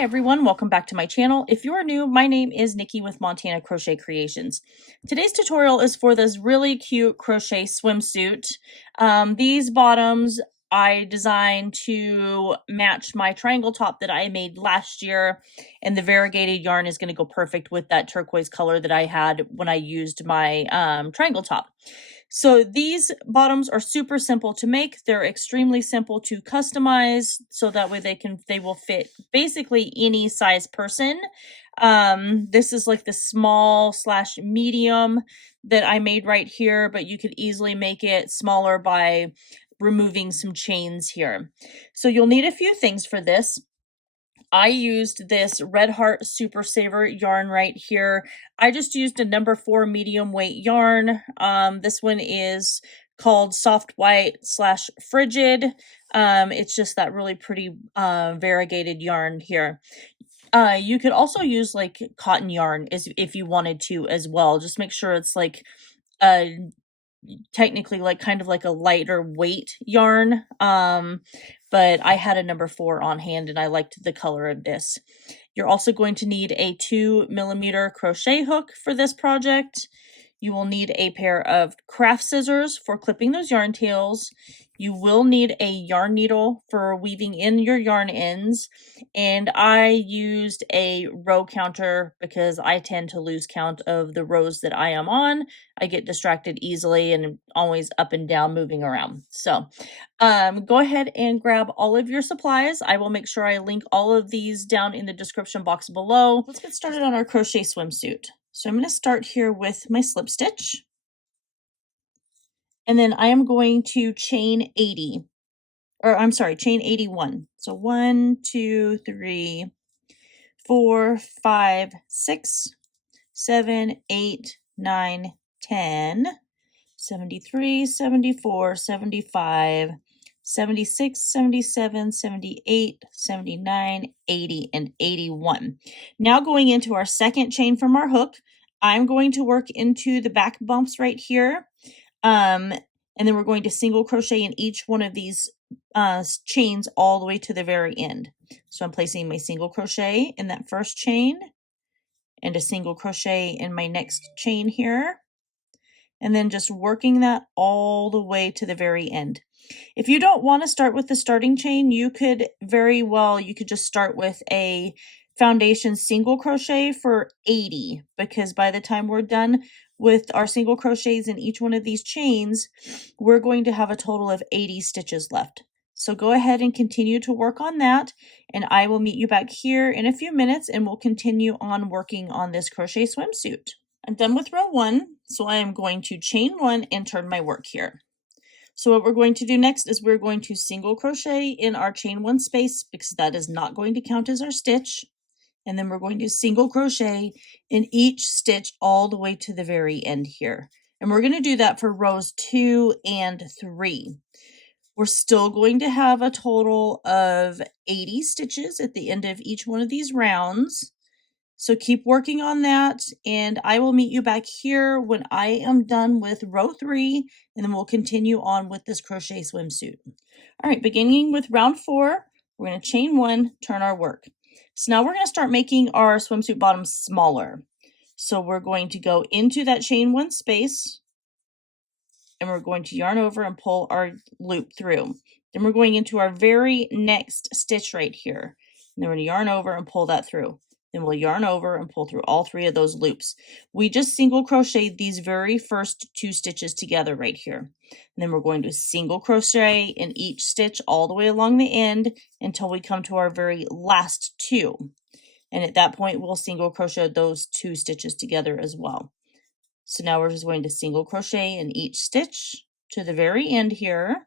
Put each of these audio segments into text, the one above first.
Hi everyone, welcome back to my channel. If you're new, my name is Nikki with Montana Crochet Creations. Today's tutorial is for this really cute crochet swimsuit. These bottoms I designed to match my triangle top that I made last year, and the variegated yarn is going to go perfect with that turquoise color that I had when I used my triangle top. So these bottoms are super simple to make. They're extremely simple to customize, so that way they will fit basically any size person. This is like the small / medium that I made right here, but you could easily make it smaller by removing some chains here. So you'll need a few things for this. I used this Red Heart Super Saver yarn right here. I just used a number 4 medium weight yarn. This one is called Soft White / Frigid. It's just that really pretty variegated yarn here. You could also use like cotton yarn if you wanted to as well. Just make sure it's like technically like kind of like a lighter weight yarn. But I had a number 4 on hand and I liked the color of this. You're also going to need a 2mm crochet hook for this project. You will need a pair of craft scissors for clipping those yarn tails. You will need a yarn needle for weaving in your yarn ends. And I used a row counter because I tend to lose count of the rows that I am on. I get distracted easily and always up and down moving around. So go ahead and grab all of your supplies. I will make sure I link all of these down in the description box below. Let's get started on our crochet swimsuit. So I'm going to start here with my slip stitch. And then I am going to chain 80. Or I'm sorry, chain 81. So 1, 2, 3, 4, 5, 6, 7, 8, 9, 10, 73, 74, 75, 76, 77, 78, 79, 80, and 81. Now going into our second chain from our hook, I'm going to work into the back bumps right here. And then we're going to single crochet in each one of these chains all the way to the very end. So I'm placing my single crochet in that first chain and a single crochet in my next chain here. And then just working that all the way to the very end. If you don't want to start with the starting chain, you could just start with a foundation single crochet for 80, because by the time we're done with our single crochets in each one of these chains, we're going to have a total of 80 stitches left. So go ahead and continue to work on that, and I will meet you back here in a few minutes and we'll continue on working on this crochet swimsuit. I'm done with row 1, so I am going to chain 1 and turn my work here. So what we're going to do next is we're going to single crochet in our chain 1 space, because that is not going to count as our stitch. And then we're going to single crochet in each stitch all the way to the very end here. And we're going to do that for rows 2 and 3. We're still going to have a total of 80 stitches at the end of each one of these rounds. So keep working on that, and I will meet you back here when I am done with row 3, and then we'll continue on with this crochet swimsuit. All right, beginning with round 4, we're going to chain 1, turn our work. So now we're going to start making our swimsuit bottoms smaller. So we're going to go into that chain 1 space, and we're going to yarn over and pull our loop through. Then we're going into our very next stitch right here, and then we're going to yarn over and pull that through. Then we'll yarn over and pull through all 3 of those loops. We just single crochet these very first 2 stitches together right here. And then we're going to single crochet in each stitch all the way along the end until we come to our very last 2. And at that point, we'll single crochet those 2 stitches together as well. So now we're just going to single crochet in each stitch to the very end here.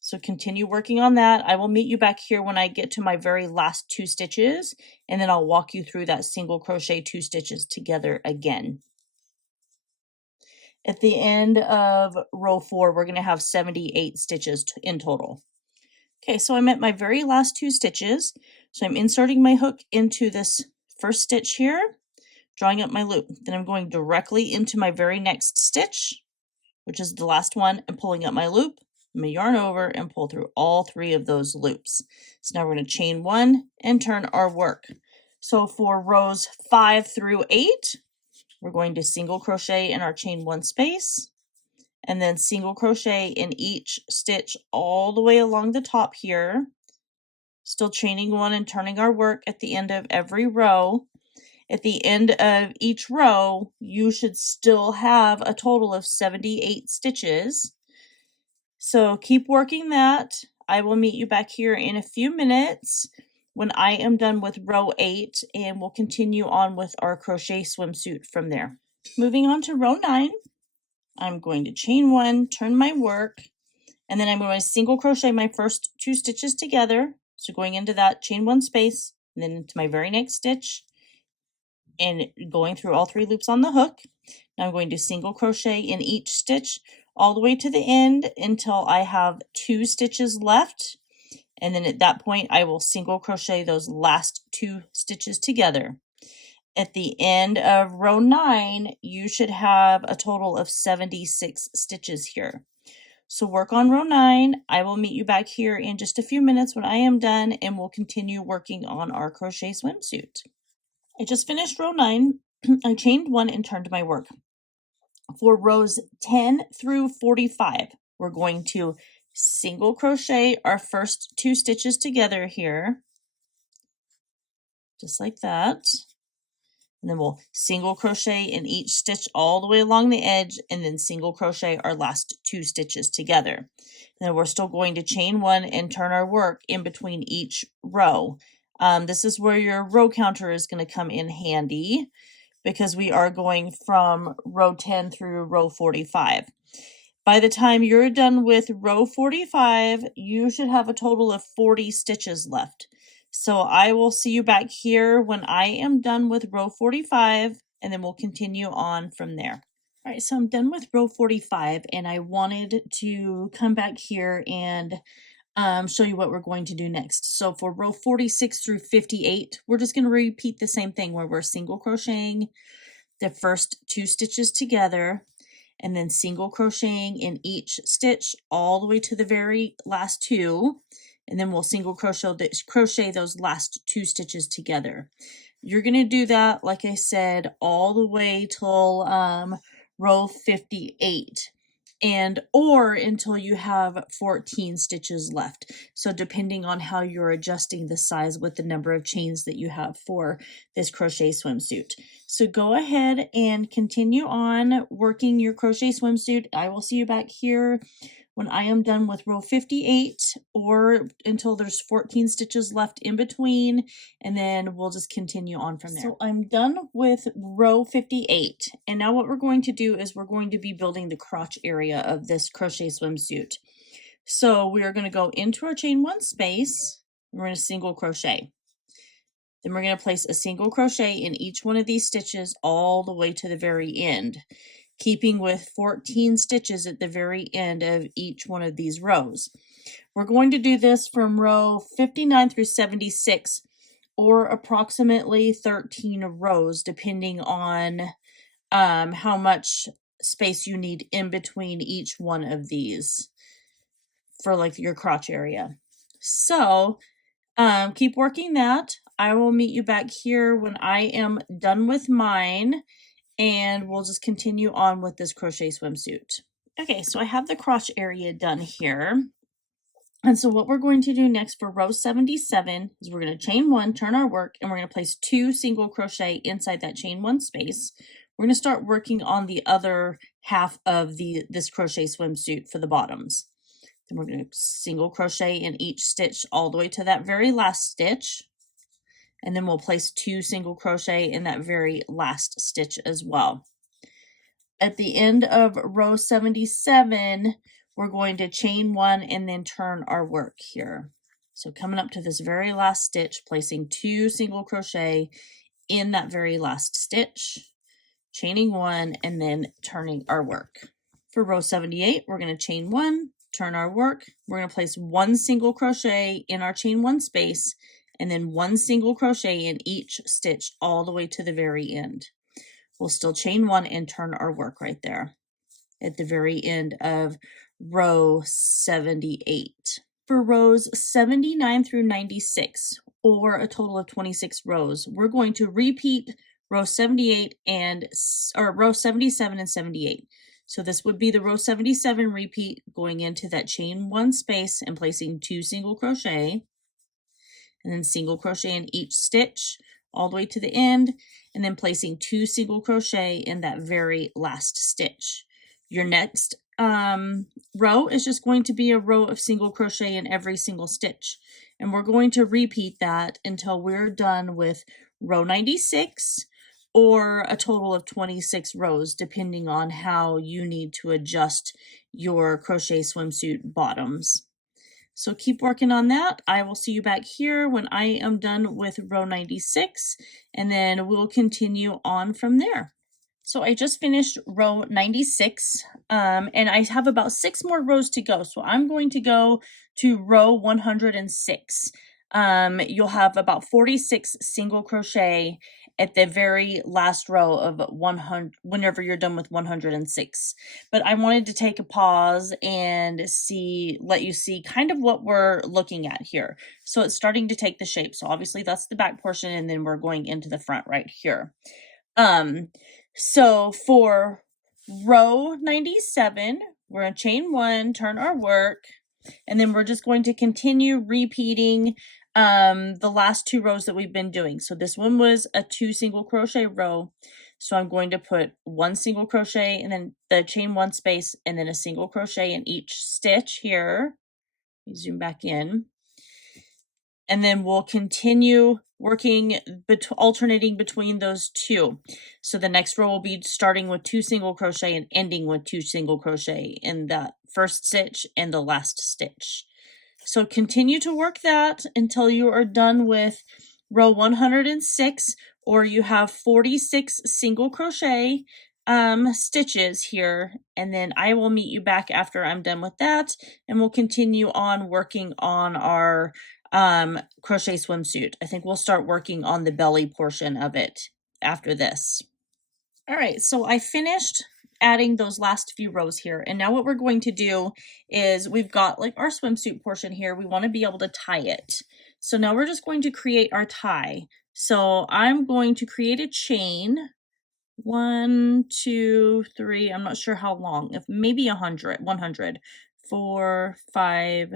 So continue working on that. I will meet you back here when I get to my very last 2 stitches, and then I'll walk you through that single crochet 2 stitches together again. At the end of row 4, we're going to have 78 stitches in total. Okay, so I'm at my very last 2 stitches. So I'm inserting my hook into this first stitch here, drawing up my loop. Then I'm going directly into my very next stitch, which is the last one, and pulling up my loop. I'm going to yarn over and pull through all 3 of those loops. So now we're going to chain 1 and turn our work. So for rows 5 through 8, we're going to single crochet in our chain 1 space, and then single crochet in each stitch all the way along the top here, still chaining 1 and turning our work at the end of every row. At the end of each row, you should still have a total of 78 stitches. So keep working that. I will meet you back here in a few minutes when I am done with row 8, and we'll continue on with our crochet swimsuit from there. Moving on to row 9, I'm going to chain 1, turn my work, and then I'm going to single crochet my first 2 stitches together. So going into that chain 1 space, and then into my very next stitch, and going through all 3 loops on the hook. Now I'm going to single crochet in each stitch all the way to the end until I have 2 stitches left, and then at that point I will single crochet those last 2 stitches together. At the end of row 9, you should have a total of 76 stitches here. So work on row 9. I will meet you back here in just a few minutes when I am done, and we'll continue working on our crochet swimsuit. I just finished row 9. I chained 1 and turned my work. For rows 10 through 45, we're going to single crochet our first 2 stitches together here, just like that. And then we'll single crochet in each stitch all the way along the edge, and then single crochet our last 2 stitches together. And then we're still going to chain 1 and turn our work in between each row. This is where your row counter is going to come in handy, because we are going from row 10 through row 45. By the time you're done with row 45, you should have a total of 40 stitches left. So I will see you back here when I am done with row 45, and then we'll continue on from there. All right, so I'm done with row 45, and I wanted to come back here and show you what we're going to do next. So for row 46 through 58, we're just going to repeat the same thing where we're single crocheting the first 2 stitches together, and then single crocheting in each stitch all the way to the very last 2, and then we'll single crochet those last 2 stitches together. You're going to do that, like I said, all the way till row 58, or until you have 14 stitches left. So depending on how you're adjusting the size with the number of chains that you have for this crochet swimsuit. So go ahead and continue on working your crochet swimsuit. I will see you back here when I am done with row 58, or until there's 14 stitches left in between, and then we'll just continue on from there. So I'm done with row 58, and now what we're going to do is we're going to be building the crotch area of this crochet swimsuit. So we are going to go into our chain 1 space, and we're going to single crochet. Then we're going to place a single crochet in each one of these stitches all the way to the very end, keeping with 14 stitches at the very end of each one of these rows. We're going to do this from row 59 through 76, or approximately 13 rows, depending on how much space you need in between each one of these for like your crotch area. So keep working that. I will meet you back here when I am done with mine, and we'll just continue on with this crochet swimsuit. Okay, so I have the crotch area done here. And so what we're going to do next for row 77 is we're going to chain 1, turn our work, and we're going to place 2 single crochet inside that chain 1 space. We're going to start working on the other half of this crochet swimsuit for the bottoms. Then we're going to single crochet in each stitch all the way to that very last stitch. And then we'll place 2 single crochet in that very last stitch as well. At the end of row 77, we're going to chain 1 and then turn our work here. So coming up to this very last stitch, placing 2 single crochet in that very last stitch, chaining 1, and then turning our work. For row 78, we're going to chain 1, turn our work. We're going to place 1 single crochet in our chain 1 space, and then 1 single crochet in each stitch all the way to the very end. We'll still chain 1 and turn our work right there at the very end of row 78. For rows 79 through 96, or a total of 26 rows, we're going to repeat row 78 or row 77 and 78. So this would be the row 77 repeat, going into that chain 1 space and placing 2 single crochet, and then single crochet in each stitch all the way to the end, and then placing 2 single crochet in that very last stitch. Your next row is just going to be a row of single crochet in every single stitch, and we're going to repeat that until we're done with row 96, or a total of 26 rows, depending on how you need to adjust your crochet swimsuit bottoms. So keep working on that. I will see you back here when I am done with row 96, and then we'll continue on from there. So I just finished row 96, and I have about 6 more rows to go. So I'm going to go to row 106. You'll have about 46 single crochet at the very last row of 100 whenever you're done with 106. But I wanted to take a pause and let you see kind of what we're looking at here. So it's starting to take the shape. So obviously that's the back portion, and then we're going into the front right here. So for row 97, we're going to chain 1, turn our work, and then we're just going to continue repeating the last 2 rows that we've been doing. So this one was a 2 single crochet row. So I'm going to put 1 single crochet and then the chain 1 space and then a single crochet in each stitch here. Let me zoom back in. And then we'll continue working, alternating between those 2. So the next row will be starting with 2 single crochet and ending with 2 single crochet in that first stitch and the last stitch. So continue to work that until you are done with row 106, or you have 46 single crochet stitches here, and then I will meet you back after I'm done with that, and we'll continue on working on our crochet swimsuit. I think we'll start working on the belly portion of it after this. All right, so I finished adding those last few rows here, and now what we're going to do is we've got like our swimsuit portion here. We want to be able to tie it. So now we're just going to create our tie. So I'm going to create a chain, 1, 2, 3, I'm not sure how long, if maybe 100, 4, 5,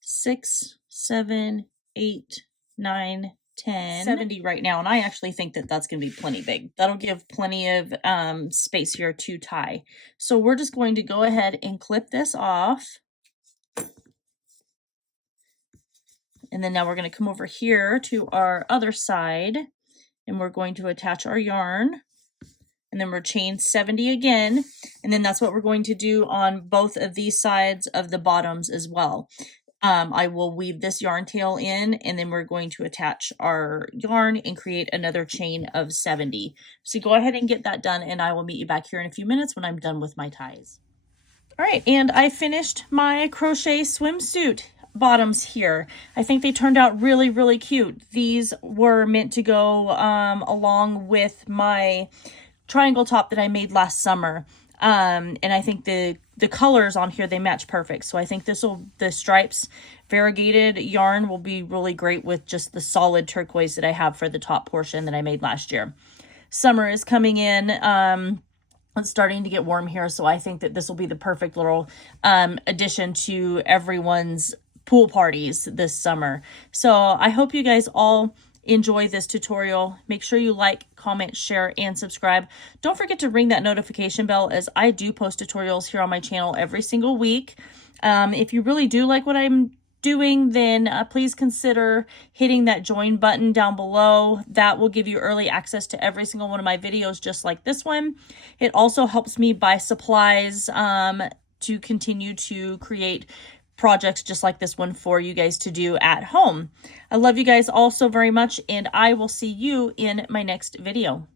6, 7, 8, 9, 10, 70 right now, and I actually think that that's going to be plenty big. That'll give plenty of space here to tie. So we're just going to go ahead and clip this off. And then now we're going to come over here to our other side, and we're going to attach our yarn. And then we're chain 70 again. And then that's what we're going to do on both of these sides of the bottoms as well. I will weave this yarn tail in, and then we're going to attach our yarn and create another chain of 70. So go ahead and get that done, and I will meet you back here in a few minutes when I'm done with my ties. All right, and I finished my crochet swimsuit bottoms here. I think they turned out really, really cute. These were meant to go along with my triangle top that I made last summer. And I think the colors on here, they match perfect. So I think the stripes variegated yarn will be really great with just the solid turquoise that I have for the top portion that I made last year. Summer is coming in. It's starting to get warm here, so I think that this will be the perfect little addition to everyone's pool parties this summer. So I hope you guys all enjoy this tutorial. Make sure you like, comment, share, and subscribe. Don't forget to ring that notification bell, as I do post tutorials here on my channel every single week. If you really do like what I'm doing, then please consider hitting that join button down below. That will give you early access to every single one of my videos, just like this one. It also helps me buy supplies to continue to create projects just like this one for you guys to do at home. I love you guys all so very much, and I will see you in my next video.